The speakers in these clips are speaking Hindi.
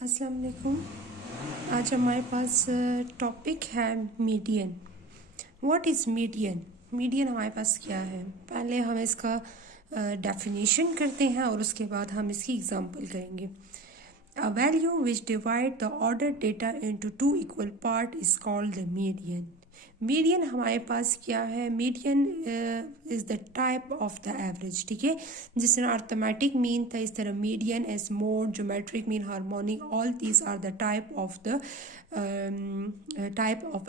अस्सलाम वालेकुम। आज हमारे पास टॉपिक है median. What is median? Median हमारे पास क्या है? पहले हम इसका डेफिनेशन करते हैं और उसके बाद हम इसकी एग्जांपल करेंगे। A value which divide the ordered data into two equal part is called the median. Median हमारे पास क्या है? Median is the type of the average. ठीक है, जिस तरह अर्थमेटिक मीन था इस तरह median as mode, geometric mean, harmonic, all these are the type of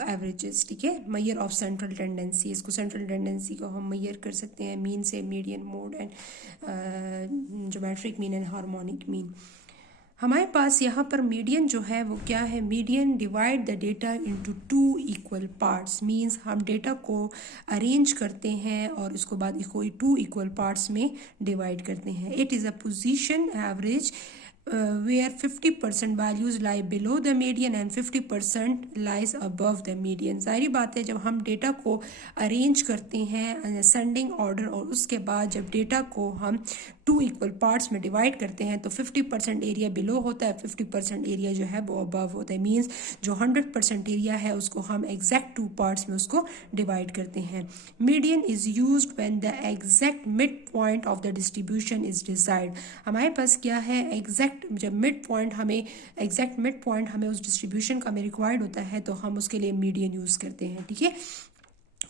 averages. ठीक है, मैयर ऑफ सेंट्रल टेंडेंसी, इसको सेंट्रल टेंडेंसी को हम मैयर कर सकते हैं मीन से, median, mode and geometric mean and harmonic mean. हमारे पास यहाँ पर मीडियन जो है वो क्या है? Median divide the data into two equal parts. Means हम डेटा को अरेंज करते हैं और उसको बाद इसको टू इक्वल पार्ट्स में डिवाइड करते हैं। It is a position average where 50% values lie below the median and 50% lies above the median। ज़ाहिर बात है, जब हम डेटा को अरेंज करते हैं असेंडिंग ऑर्डर और उसके बाद जब डेटा को हम टू इक्वल पार्ट्स में डिवाइड करते हैं तो 50% एरिया बिलो होता है, 50% एरिया जो है वो अबव होता है। मीन्स जो 100% एरिया है उसको हम एग्जैक्ट टू पार्ट्स में उसको डिवाइड करते हैं। Median is used when the exact mid point of the distribution is decide. हमारे पास क्या है? जब मिड पॉइंट हमें एग्जैक्ट मिड पॉइंट हमें उस डिस्ट्रीब्यूशन का हमें रिक्वायर्ड होता है तो हम उसके लिए मीडियन यूज़ करते हैं। ठीक है,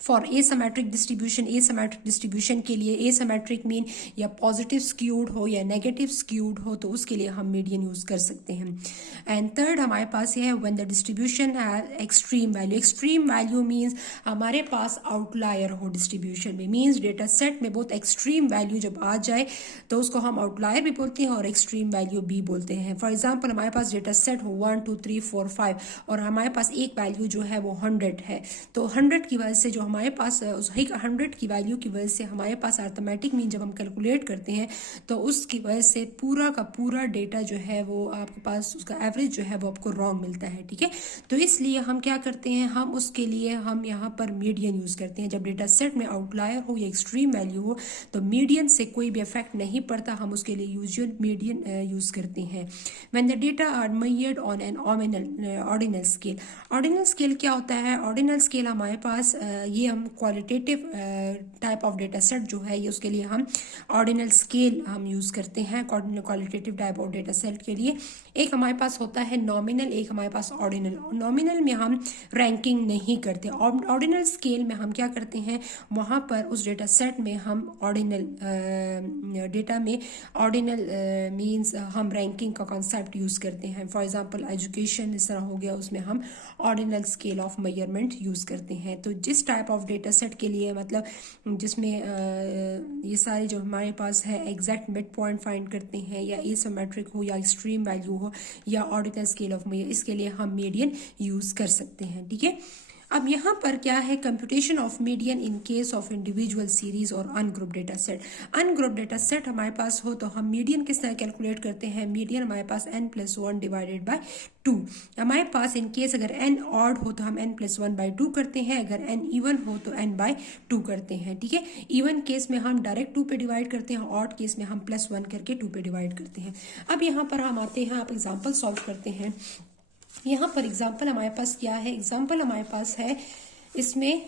फॉर एसिमेट्रिक डिस्ट्रीब्यूशन के लिए, एसिमेट्रिक मीन या पॉजिटिव स्क्यूड हो या नेगेटिव स्क्यूड हो तो उसके लिए हम मीडियन यूज़ कर सकते हैं। एंड थर्ड हमारे पास ये है व्हेन द डिस्ट्रीब्यूशन है extreme value. Extreme value means हमारे पास आउटलायर हो डिस्ट्रीब्यूशन में। मीन्स डेटा सेट में बहुत एक्सट्रीम वैल्यू जब आ जाए तो उसको हम आउटलायर भी बोलते हैं और एक्सट्रीम वैल्यू भी बोलते हैं। फॉर एग्जाम्पल हमारे पास डेटा सेट हो 1 2 3 4 5 और हमारे पास एक वैल्यू जो है वो 100 है, तो 100 की वजह से जो हमारे पास उस 100 की वैल्यू की वजह से हमारे पास अर्थमेटिक मीन जब हम कैलकुलेट करते हैं तो उसकी वजह से पूरा का पूरा डेटा जो है वो आपके पास उसका एवरेज जो है वो आपको रॉन्ग मिलता है। ठीक है, तो इसलिए हम क्या करते हैं? हम उसके लिए हम यहाँ पर मीडियन यूज़ करते हैं। जब डेटा सेट में आउटलायर हो या एक्सट्रीम वैल्यू हो तो मीडियन से कोई भी इफेक्ट नहीं पड़ता, हम उसके लिए यूजुअल मीडियन यूज़ करते हैं। When the data are measured on an ordinal scale. Ordinal scale क्या होता है? ऑर्डिनल स्केल हमारे पास ये हम qualitative type of data set जो है ये उसके लिए हम ऑर्डिनल स्केल हम यूज़ करते हैं। Qualitative type of data set के लिए एक हमारे पास होता है नॉमिनल, एक हमारे पास ऑर्डिनल। नॉमिनल में हम रैंकिंग नहीं करते, ऑर्डिनल स्केल में हम क्या करते हैं? वहाँ पर उस डेटा सेट में हम ऑर्डिनल डेटा में ऑर्डिनल मीन्स हम रैंकिंग का कॉन्सेप्ट यूज़ करते हैं। फॉर एग्जांपल एजुकेशन इस तरह हो गया, उसमें हम ordinal scale of measurement use करते हैं। तो जिस टाइप ऑफ डेटा सेट के लिए मतलब जिसमें ये सारे जो हमारे पास है एग्जैक्ट मिड पॉइंट फाइंड करते हैं या एसिमेट्रिक हो या एक्सट्रीम वैल्यू हो या ऑर्डिनल स्केल ऑफ मेजर, इसके लिए हम मीडियन यूज़ कर सकते हैं। ठीक है, अब यहाँ पर क्या है? Computation of median in case of individual series और ungroup data set. Ungroup data set हमारे पास हो तो हम मीडियन किस तरह कैलकुलेट करते हैं? मीडियन हमारे पास n+1 डिवाइडेड बाय 2। हमारे पास इन केस अगर n ऑड हो तो हम n+1 बाय 2 करते हैं, अगर n इवन हो तो n/2 करते हैं। ठीक है, इवन केस में हम डायरेक्ट 2 पे डिवाइड करते हैं, ऑड केस में हम +1 करके 2 पे डिवाइड करते हैं। अब यहाँ पर हम आते हैं, आप एग्जाम्पल सॉल्व करते हैं। यहाँ पर एग्जाम्पल हमारे पास क्या है? एग्जाम्पल हमारे पास है इसमें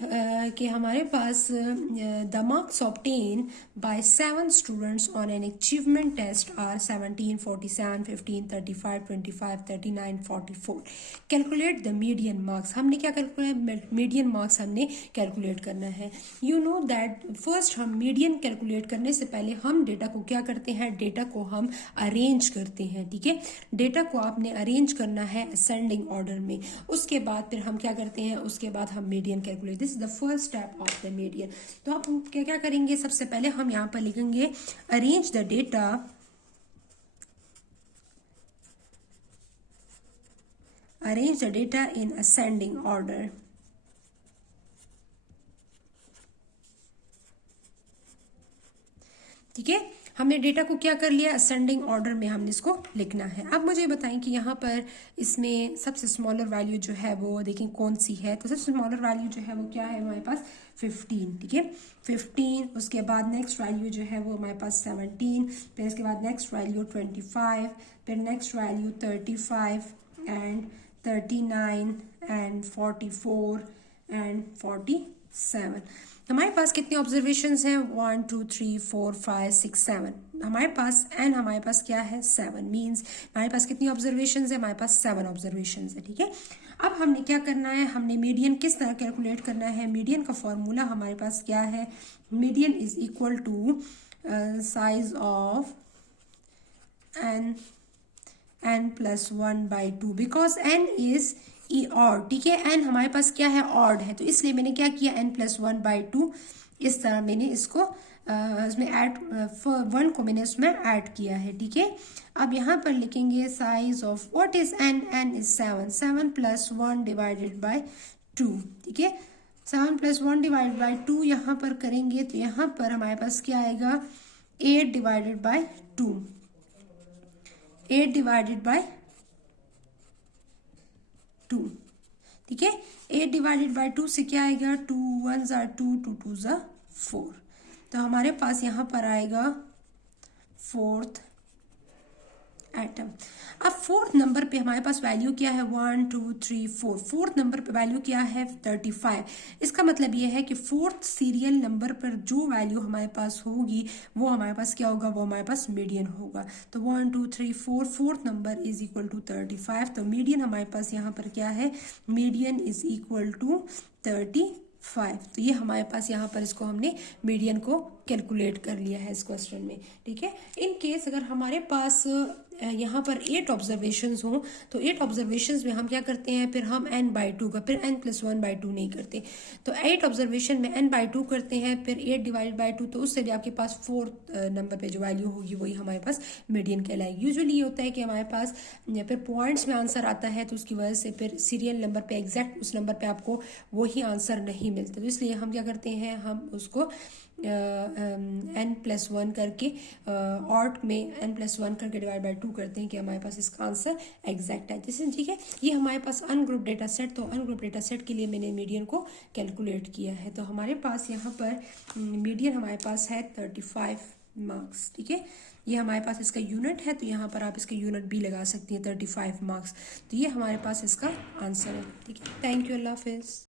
कि हमारे पास the marks obtain by 7 students on an achievement test are 17, 47, 15, 35, 25, 39, 44। Calculate the median marks. हमने क्या कैलकुलेट? मीडियन मार्क्स हमने कैलकुलेट करना है। यू नो दैट फर्स्ट हम मीडियन कैलकुलेट करने से पहले हम डेटा को क्या करते हैं? डेटा को हम अरेंज करते हैं। ठीक है, डेटा को आपने अरेंज करना है असेंडिंग ऑर्डर में, उसके बाद फिर हम क्या करते हैं? उसके बाद हम median calculate. This is the first step of the median. तो आप क्या क्या करेंगे? सबसे पहले हम यहाँ पर लिखेंगे arrange the data, arrange the data in ascending order. ठीक है, हमने हमने डेटा को क्या कर लिया, असेंडिंग ऑर्डर में हमने इसको लिखना है। अब मुझे बताएं कि यहाँ पर इसमें सबसे स्मॉलर वैल्यू जो है वो देखें कौन सी है। तो सबसे स्मॉलर वैल्यू जो है वो क्या है हमारे पास 15, ठीक है 15। उसके बाद नेक्स्ट वैल्यू जो है वो हमारे पास 17, फिर इसके बाद नेक्स्ट वैल्यू 25, फिर next value 35 and 39 and 44 and 47। हमारे पास कितने ऑब्जर्वेशंस हैं, 1 2 3 4 5 6 7 हमारे पास, एंड हमारे पास क्या है 7, मींस हमारे पास कितनी ऑब्जर्वेशंस है, हमारे पास 7 ऑब्जर्वेशंस है, ठीक है। अब हमने क्या करना है, हमने मीडियन किस तरह कैलकुलेट करना है। मीडियन का फॉर्मूला हमारे पास क्या है, median is equal to size of n plus 1/2 because n is ई ऑड, ठीक है। n हमारे पास क्या है, ऑड है, तो इसलिए मैंने क्या किया n प्लस 1/2 इस तरह मैंने इसको इसमें ऐड 1 को मैंने उसमें ऐड किया है, ठीक है। अब यहाँ पर लिखेंगे size of what is n is 7 plus 1 divided by 2, ठीक है। 7 प्लस 1 डिवाइडेड बाय 2 यहाँ पर करेंगे तो यहाँ पर हमारे पास क्या आएगा 8 डिवाइडेड बाय 2, 8 डिवाइडेड बाय 2, ठीक है। 8 डिवाइडेड बाय 2 से क्या आएगा, 2 1s are 2, 2 2s are 4। तो हमारे पास यहाँ पर आएगा 4th एटम। अब 4th नंबर पे हमारे पास वैल्यू क्या है, 1 2 3 4। 4th नंबर पे वैल्यू क्या है 35। इसका मतलब ये है कि 4th सीरियल नंबर पर जो वैल्यू हमारे पास होगी वो हमारे पास क्या होगा, वो हमारे पास मीडियन होगा। तो 1 2 3 4 4th number is equal to 35। तो मीडियन हमारे पास यहाँ पर क्या है, मीडियन इज इक्वल टू 35। तो ये हमारे पास यहाँ पर इसको हमने मीडियन को कैलकुलेट कर लिया है इस क्वेश्चन में, ठीक है। इन केस अगर हमारे पास यहाँ पर 8 ऑब्जर्वेशंस हों तो 8 ऑब्जर्वेशंस में हम क्या करते हैं, फिर हम n/2 का फिर n प्लस 1/2 नहीं करते। तो 8 ऑब्जर्वेशन में n/2 करते हैं, फिर 8 डिवाइडेड बाई 2, तो उससे भी आपके पास 4th नंबर पे जो वैल्यू होगी वही हमारे पास मीडियन कहलाएगी। यूजुअली ये होता है कि हमारे पास फिर पॉइंट्स में आंसर आता है तो उसकी वजह से फिर सीरियल नंबर पे एग्जैक्ट उस नंबर पे आपको वही आंसर नहीं मिलता। तो इसलिए हम क्या करते हैं, हम उसको n प्लस 1 करके ऑड में n प्लस 1 करके डिवाइड बाई 2 करते हैं कि हमारे पास इसका आंसर एग्जैक्ट है, जैसे ठीक है। ये हमारे पास अनग्रुप डेटा सेट, तो अनग्रुप डेटा सेट के लिए मैंने मीडियन को कैलकुलेट किया है। तो हमारे पास यहाँ पर मीडियन हमारे पास है 35 मार्क्स, ठीक है। ये हमारे पास इसका यूनिट है, तो यहाँ पर आप इसका यूनिट भी लगा सकती हैं 35 मार्क्स। तो ये हमारे पास इसका आंसर है, ठीक है। थैंक यू, अल्लाह हाफिज़।